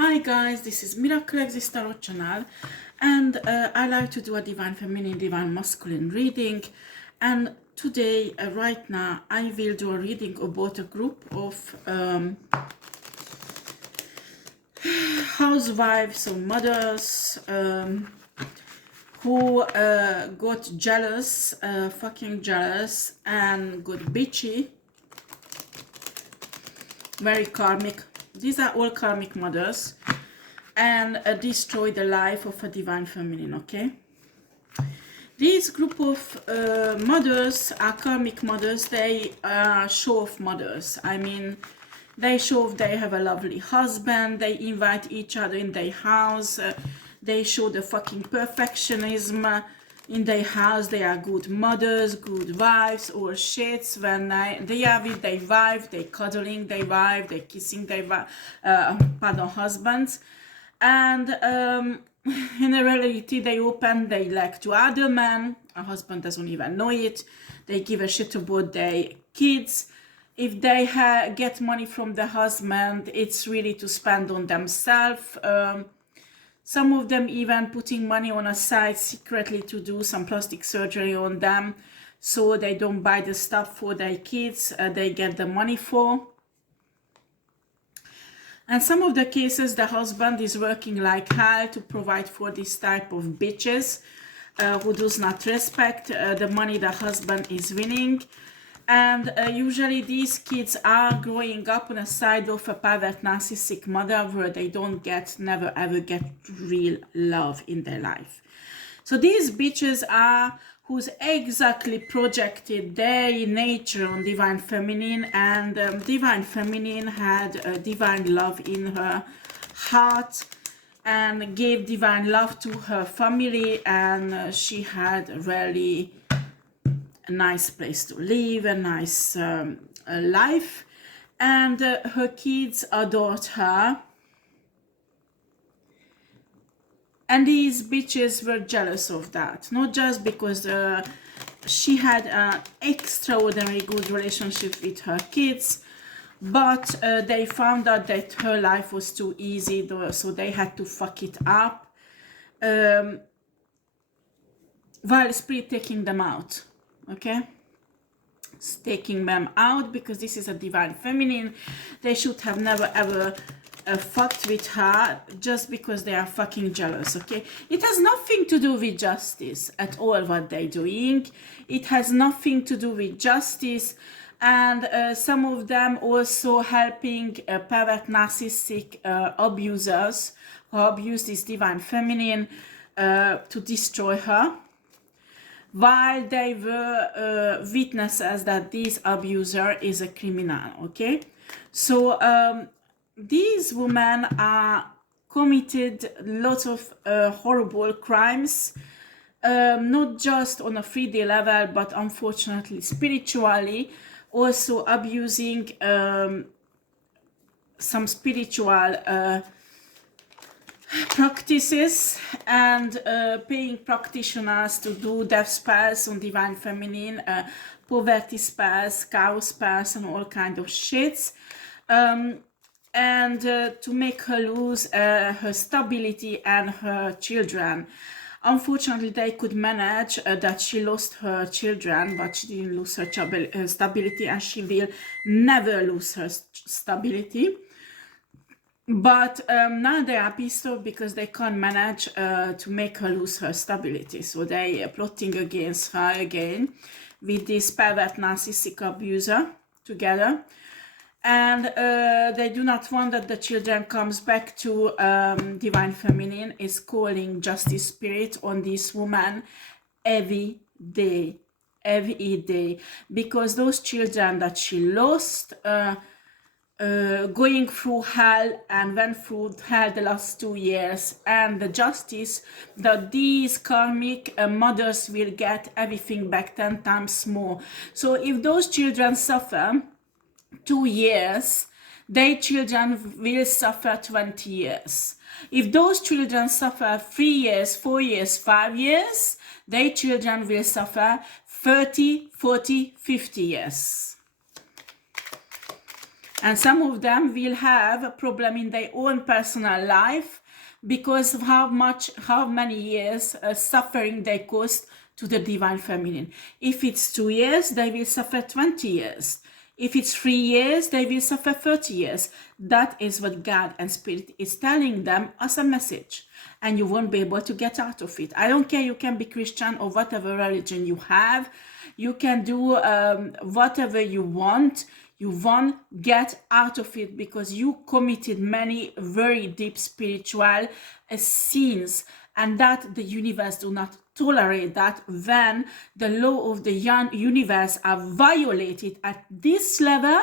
Hi guys, this is miraclexistetarot channel, and I like to do a divine feminine, divine masculine reading. And today, right now, I will do a reading about a group of housewives or mothers who got jealous, fucking jealous, and got bitchy, very karmic. These are all karmic mothers, and destroy the life of a divine feminine, okay? This group of mothers are karmic mothers. They are show-off mothers. I mean, they show off they have a lovely husband, they invite each other in their house, they show the fucking perfectionism in their house. They are good mothers, good wives, or shits. When they are with their wife, they cuddling their wife, they kissing their husbands. And in reality, they open their leg to other men. A husband doesn't even know it. They give a shit about their kids. If they get money from the husband, it's really to spend on themselves. Some of them even putting money on a side secretly to do some plastic surgery on them, so they don't buy the stuff for their kids. They get the money for. And some of the cases, the husband is working like hell to provide for this type of bitches who does not respect the money the husband is winning. And usually these kids are growing up on a side of a pervert narcissistic mother where they don't never ever get real love in their life. So these bitches are who's exactly projected their nature on divine feminine, and divine feminine had divine love in her heart and gave divine love to her family, and she had really a nice place to live, a nice life, and her kids adored her. And these bitches were jealous of that, not just because she had an extraordinary good relationship with her kids, but they found out that her life was too easy, so they had to fuck it up, while spirit taking them out, okay? It's taking them out because this is a divine feminine. They should have never ever fucked with her just because they are fucking jealous, okay? It has nothing to do with justice at all what they're doing. It has nothing to do with justice. And some of them also helping pervert narcissistic abusers who abuse this divine feminine to destroy her, while they were witnesses that this abuser is a criminal, okay? So these women are committed lots of horrible crimes, not just on a 3D level, but unfortunately spiritually, also abusing some spiritual practices, and paying practitioners to do death spells on divine feminine, poverty spells, chaos spells, and all kind of shits. And to make her lose her stability and her children. Unfortunately, they could manage that she lost her children, but she didn't lose her stability, and she will never lose her stability. But now they are pissed off because they can't manage to make her lose her stability. So they are plotting against her again with this pervert narcissistic abuser together. And they do not want that the children comes back to divine feminine. Is calling justice spirit on this woman every day, because those children that she lost, going through hell and went through hell the last 2 years, and the justice that these karmic mothers will get everything back 10 times more. So if those children suffer 2 years, their children will suffer 20 years. If those children suffer 3 years, 4 years, 5 years, their children will suffer 30, 40, 50 years. And some of them will have a problem in their own personal life because of how many years suffering they caused to the divine feminine. If it's 2 years, they will suffer 20 years. If it's 3 years, they will suffer 30 years. That is what God and Spirit is telling them as a message. And you won't be able to get out of it. I don't care, you can be Christian or whatever religion you have. You can do whatever you want. You won't get out of it because you committed many very deep spiritual sins, and that the universe do not tolerate that when the law of the universe are violated at this level.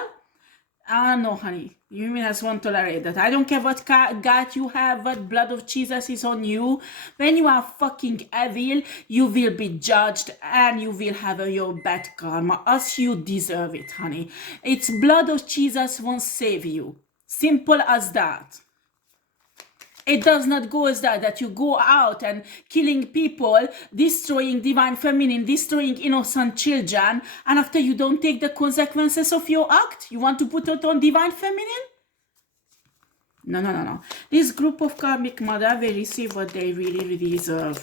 No, honey, universe won't tolerate that. I don't care what God you have, what blood of Jesus is on you. When you are fucking evil, you will be judged and you will have your bad karma as you deserve it, honey. It's blood of Jesus won't save you. Simple as that. It does not go as that you go out and killing people, destroying divine feminine, destroying innocent children, and after you don't take the consequences of your act, you want to put it on divine feminine? No. This group of karmic mother will receive what they really deserve.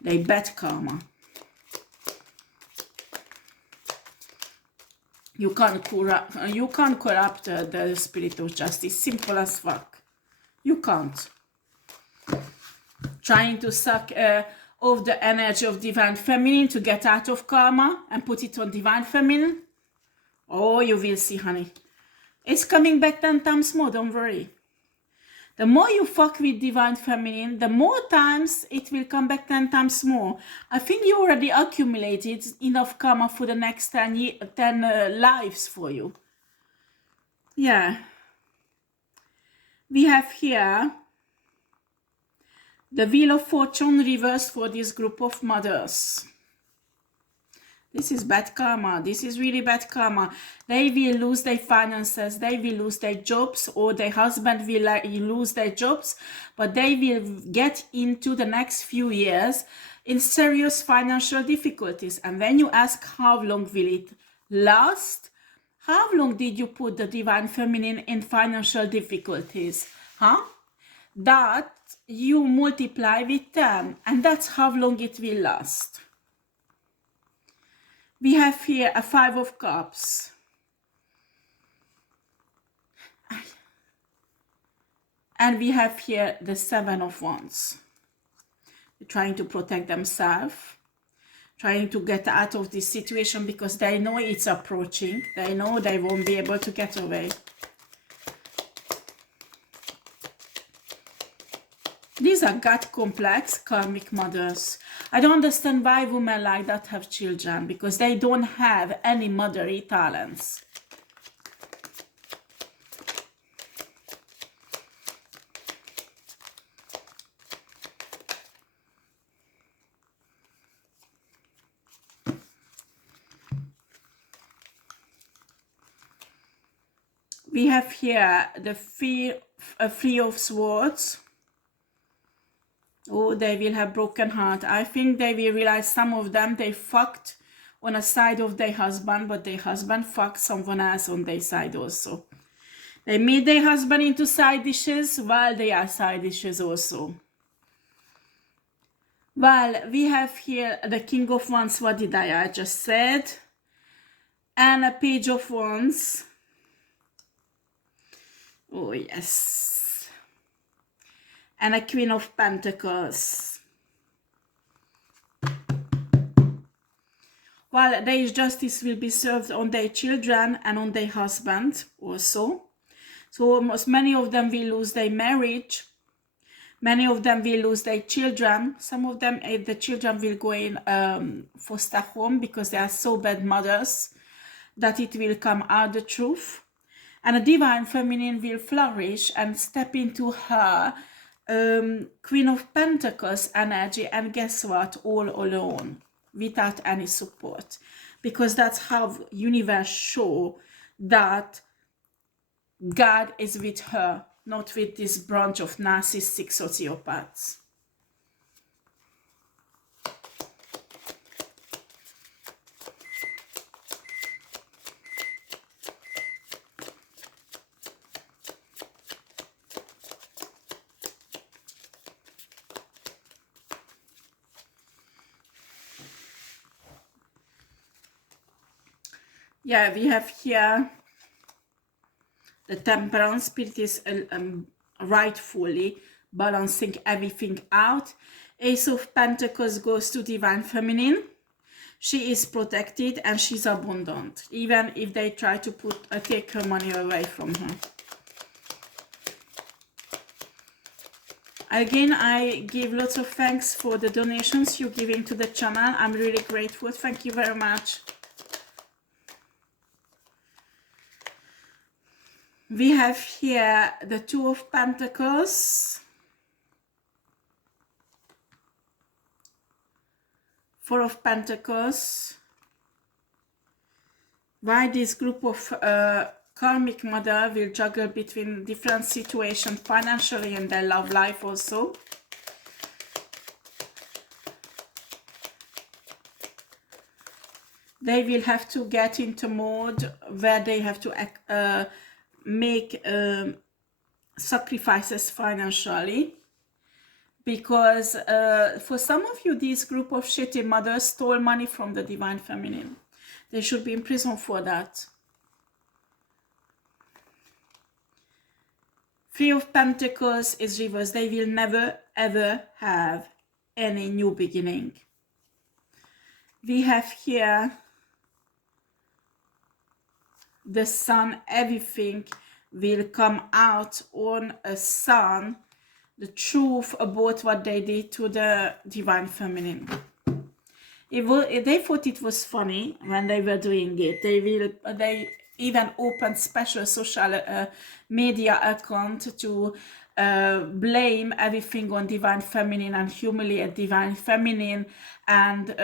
They bad karma. You can't corrupt the spirit of justice. Simple as fuck. You can't. Trying to suck off the energy of divine feminine to get out of karma and put it on divine feminine. Oh, you will see, honey. It's coming back 10 times more, don't worry. The more you fuck with divine feminine, the more times it will come back 10 times more. I think you already accumulated enough karma for the next 10 lives for you. Yeah. We have here the Wheel of Fortune reversed for this group of mothers. This is bad karma. This is really bad karma. They will lose their finances. They will lose their jobs, or their husband will lose their jobs. But they will get into the next few years in serious financial difficulties. And when you ask how long will it last, how long did you put the divine feminine in financial difficulties? That you multiply with 10, and that's how long it will last. We have here a 5 of Cups. And we have here the 7 of Wands. They're trying to protect themselves, trying to get out of this situation because they know it's approaching. They know they won't be able to get away. These are God complex karmic mothers. I don't understand why women like that have children, because they don't have any motherly talents. We have here the Three of Swords. Oh, they will have broken heart. I think they will realize some of them, they fucked on a side of their husband, but their husband fucked someone else on their side also. They made their husband into side dishes while they are side dishes also. Well, we have here the King of Wands, what did I just said? And a Page of Wands. Oh, yes. And a Queen of Pentacles. Well, their justice will be served on their children and on their husband also. So almost many of them will lose their marriage. Many of them will lose their children. Some of them, the children will go in foster home because they are so bad mothers that it will come out the truth. And a divine feminine will flourish and step into her Queen of Pentacles energy, and guess what? All alone, without any support, because that's how universe show that God is with her, not with this branch of narcissistic sociopaths. Yeah, we have here the Temperance. Spirit is rightfully balancing everything out. Ace of Pentacles goes to Divine Feminine. She is protected and she's abundant, even if they try to take her money away from her. Again, I give lots of thanks for the donations you're giving to the channel. I'm really grateful. Thank you very much. We have here the Two of Pentacles, Four of Pentacles. Why this group of karmic mother will juggle between different situations financially and their love life also. They will have to get into mode where they have to make sacrifices financially, because for some of you, this group of shitty mothers stole money from the Divine Feminine. They should be in prison for that. Three of Pentacles is reversed. They will never ever have any new beginning. We have here the Sun. Everything will come out on a Sun, the truth about what they did to the Divine Feminine. They thought it was funny when they were doing it. They even opened special social media account to blame everything on Divine Feminine and humiliate Divine Feminine, and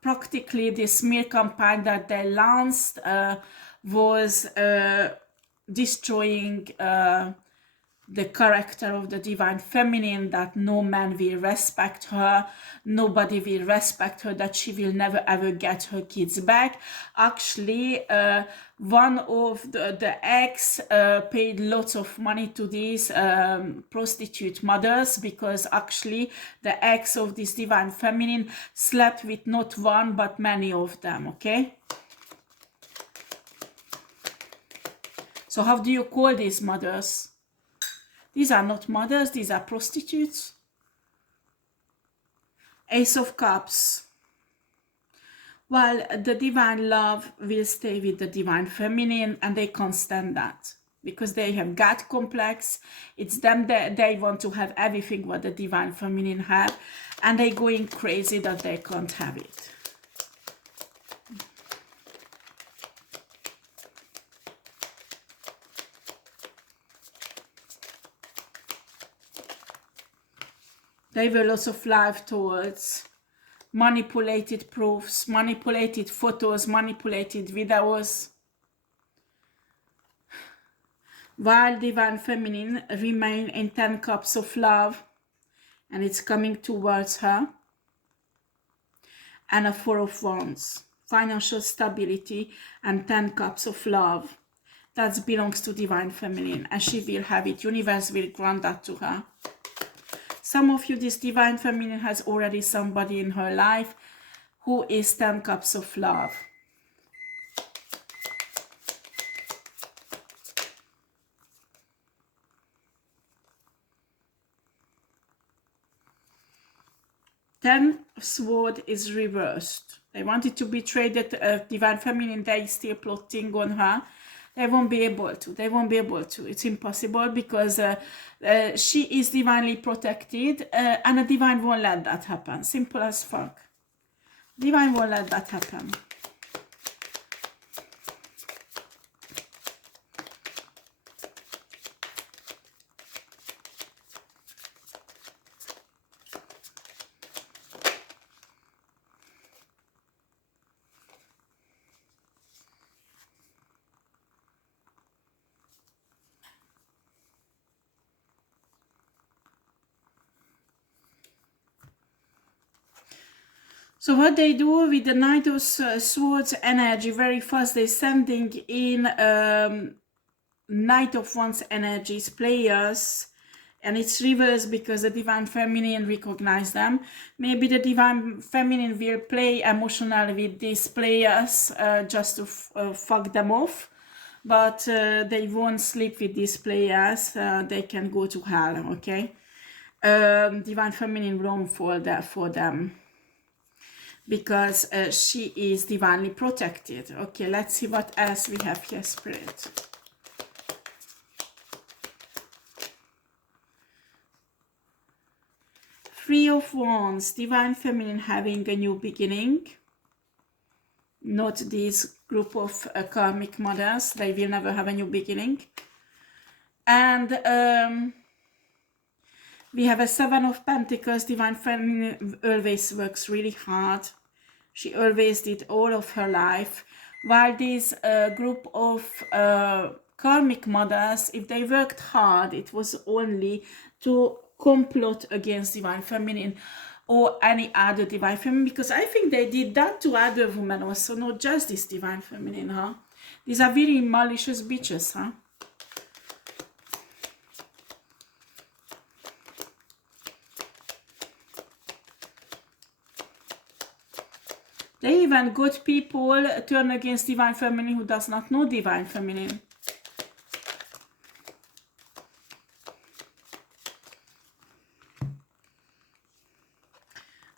practically this smear campaign that they launched was destroying the character of the Divine Feminine, that no man will respect her, nobody will respect her, that she will never ever get her kids back. Actually, one of the ex paid lots of money to these prostitute mothers, because actually the ex of this Divine Feminine slept with not one but many of them, okay? So how do you call these mothers? These are not mothers, these are prostitutes. Ace of Cups. Well, the divine love will stay with the Divine Feminine, and they can't stand that because they have God complex. It's them that they want to have everything what the Divine Feminine have, and they're going crazy that they can't have it. There were lots of live towards manipulated proofs, manipulated photos, manipulated videos. While Divine Feminine remain in 10 cups of love, and it's coming towards her. And a Four of Wands, financial stability, and 10 cups of love. That belongs to Divine Feminine, and she will have it. Universe will grant that to her. Some of you, this Divine Feminine has already somebody in her life who is 10 cups of love. Ten Sword is reversed. They wanted to betray that Divine Feminine. They still plotting on her. They won't be able to. They won't be able to. It's impossible, because she is divinely protected, and a divine won't let that happen. Simple as fuck. Divine won't let that happen. So what they do with the Knight of Swords energy, very fast they're sending in Knight of Wands energies, players and it's reversed because the divine feminine recognize them. Maybe the divine feminine will play emotionally with these players just to fuck them off, but they won't sleep with these players. They can go to hell, okay? Divine feminine won't fall there for them because she is divinely protected. Okay, let's see what else we have here, Spirit. Three of Wands, divine feminine having a new beginning. Not this group of karmic mothers, they will never have a new beginning. And we have a Seven of Pentacles, divine feminine always works really hard. She always did all of her life. While this group of karmic mothers, if they worked hard, it was only to complot against divine feminine or any other divine feminine, because I think they did that to other women also, not just this divine feminine, huh? These are very malicious bitches, huh? They even good people turn against divine feminine who does not know divine feminine.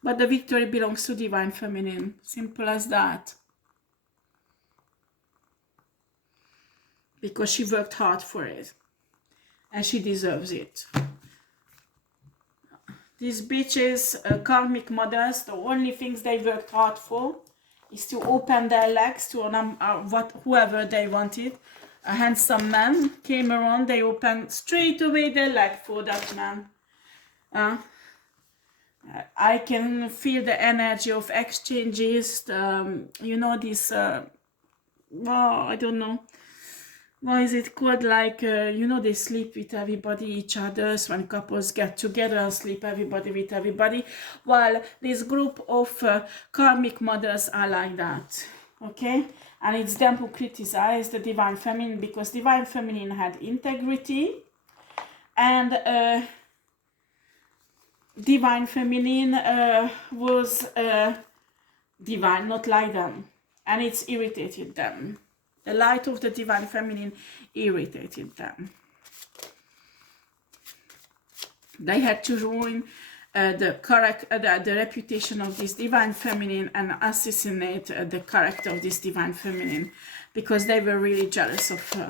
But the victory belongs to divine feminine. Simple as that. Because she worked hard for it. And she deserves it. These bitches, karmic mothers, the only things they worked hard for is to open their legs to whoever they wanted. A handsome man came around, they opened straight away their leg for that man. I can feel the energy of exchanges, you know, this, I don't know, what is it called, like, you know, they sleep with everybody, each others, when couples get together and sleep everybody with everybody. Well, this group of karmic mothers are like that, okay? And it's them who criticize the divine feminine, because divine feminine had integrity, and divine feminine was divine, not like them, and it's irritated them. The light of the divine feminine irritated them. They had to ruin the reputation of this divine feminine and assassinate the character of this divine feminine, because they were really jealous of her.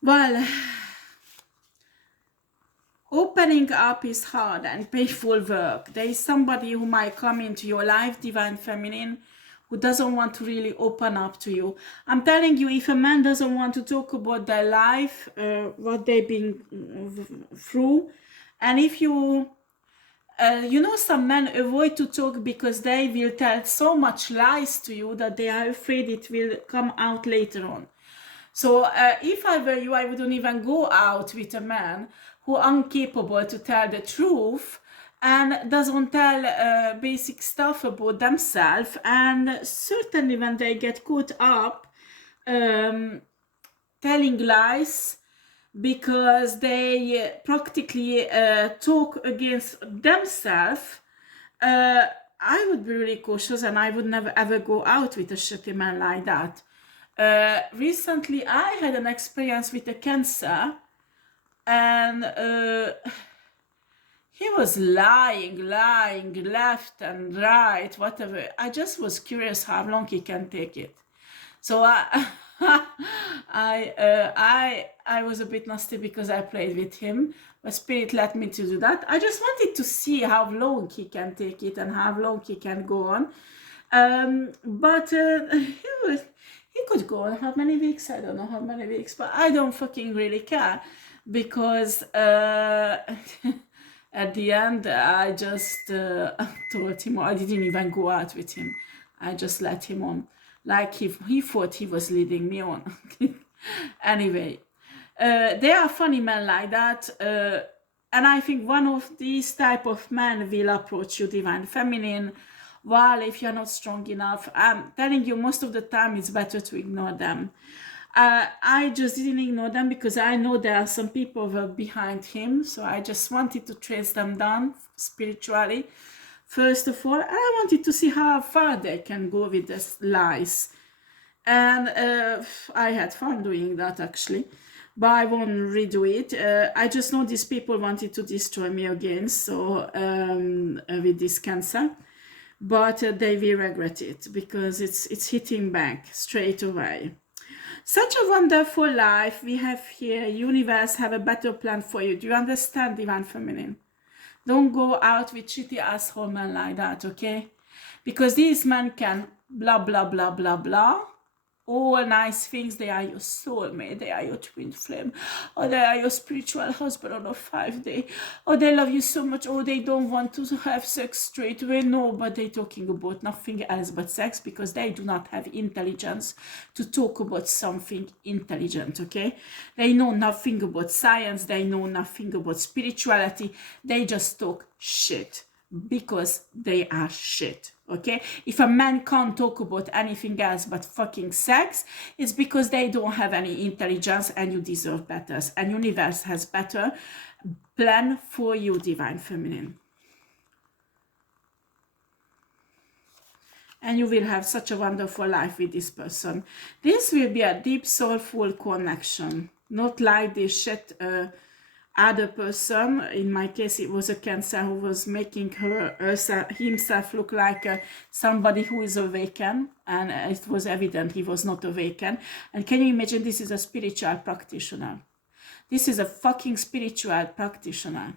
Well, opening up is hard and painful work. There is somebody who might come into your life, divine feminine, who doesn't want to really open up to you. I'm telling you, if a man doesn't want to talk about their life, what they've been through, and if you, you know, some men avoid to talk because they will tell so much lies to you that they are afraid it will come out later on. So if I were you, I wouldn't even go out with a man who is incapable to tell the truth and doesn't tell basic stuff about themselves. And certainly when they get caught up telling lies because they practically talk against themselves, I would be really cautious, and I would never ever go out with a shitty man like that. Recently I had an experience with a Cancer, and he was lying left and right, whatever. I just was curious how long he can take it. So I was a bit nasty because I played with him, but Spirit let me to do that. I just wanted to see how long he can take it and how long he can go on. But he could go on how many weeks? I don't know how many weeks, but I don't fucking really care, because at the end I just told him, I didn't even go out with him. I just let him on. like he thought he was leading me on. Anyway, there are funny men like that, and I think one of these type of men will approach you, Divine Feminine, while if you're not strong enough. I'm telling you, most of the time it's better to ignore them. I just didn't ignore them because I know there are some people who are behind him, so I just wanted to trace them down spiritually first of all, and I wanted to see how far they can go with the lies. And I had fun doing that actually, but I won't redo it. I just know these people wanted to destroy me again, so with this cancer, but they will regret it because it's hitting back straight away. Such a wonderful life we have here. Universe have a better plan for you. Do you understand, Divine Feminine? Don't go out with shitty asshole men like that, okay? Because these men can blah, blah, blah, blah, blah. All nice things. They are your soulmate. They are your twin flame. Or they are your spiritual husband on a 5-day. Or they love you so much. Or they don't want to have sex straight away. No, but they're talking about nothing else but sex because they do not have intelligence to talk about something intelligent, okay? They know nothing about science. They know nothing about spirituality. They just talk shit because they are shit. Okay, if a man can't talk about anything else but fucking sex, it's because they don't have any intelligence, and you deserve better. And universe has better plan for you, Divine Feminine. And you will have such a wonderful life with this person. This will be a deep, soulful connection, not like this shit other person. In my case, it was a Cancer who was making himself look like somebody who is awakened, and it was evident he was not awakened. And can you imagine, this is a spiritual practitioner. This is a fucking spiritual practitioner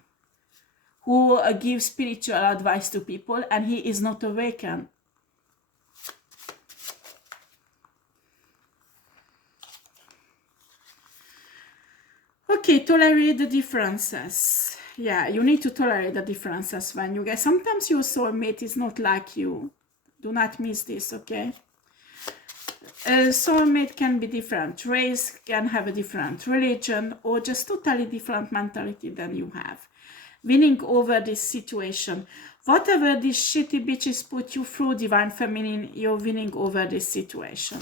who gives spiritual advice to people, and he is not awakened. Okay, tolerate the differences. Yeah, you need to tolerate the differences when you get... Sometimes your soulmate is not like you. Do not miss this, okay? Soulmate can be different. Race can have a different religion, or just totally different mentality than you have. Winning over this situation. Whatever these shitty bitches put you through, Divine Feminine, you're winning over this situation.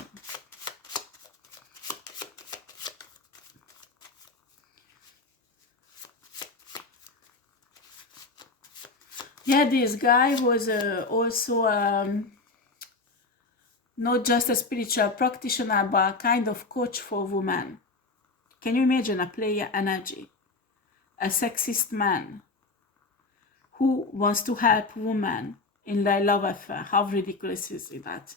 Yeah, this guy was also not just a spiritual practitioner, but a kind of coach for women. Can you imagine a player energy? A sexist man who wants to help women in their love affair. How ridiculous is that?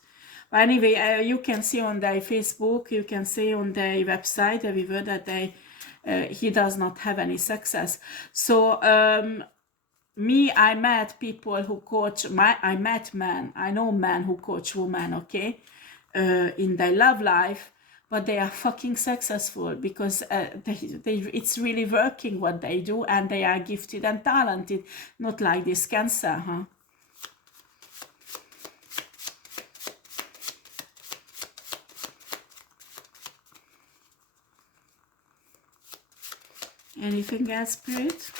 But anyway, you can see on their Facebook, you can see on their website everywhere that he does not have any success. So I met people who coach, I met men, I know men who coach women, okay, in their love life, but they are fucking successful because it's really working what they do, and they are gifted and talented, not like this Cancer, huh? Anything else, Spirit?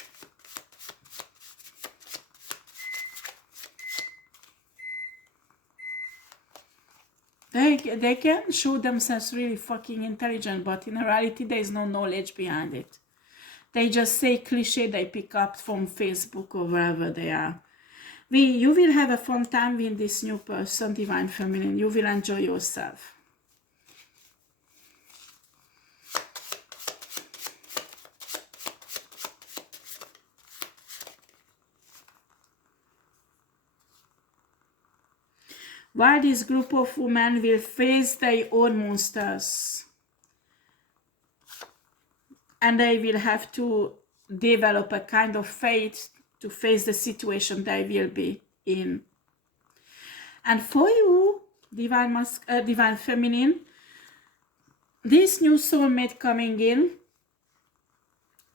They can show themselves really fucking intelligent, but in reality there is no knowledge behind it. They just say cliche they pick up from Facebook or wherever they are. You will have a fun time with this new person, Divine Feminine. You will enjoy yourself. While this group of women will face their own monsters, and they will have to develop a kind of faith to face the situation they will be in. And for you, Divine Feminine, this new soulmate coming in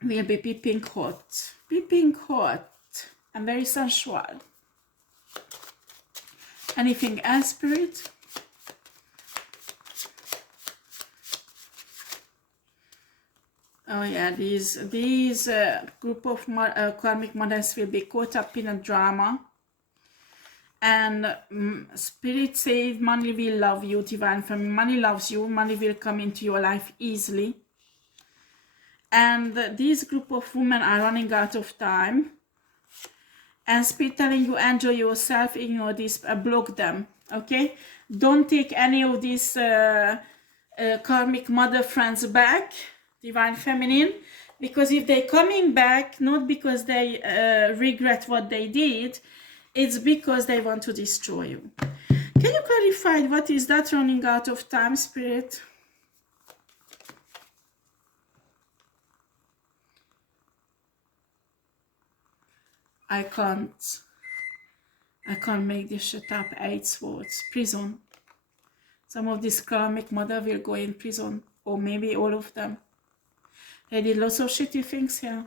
will be peeping hot, and very sensual. Anything else, Spirit? Oh yeah, these group of karmic mothers will be caught up in a drama. And Spirit says money will love you, divine family. Money loves you. Money will come into your life easily. And this group of women are running out of time. And Spirit telling you, enjoy yourself, ignore this, block them. Okay? Don't take any of these karmic mother friends back, divine feminine. Because if they're coming back, not because they regret what they did, it's because they want to destroy you. Can you clarify what is that running out of time, Spirit? I can't make this shut up. 8 swords. Prison. Some of this karmic mother will go in prison. Or maybe all of them. They did lots of shitty things here.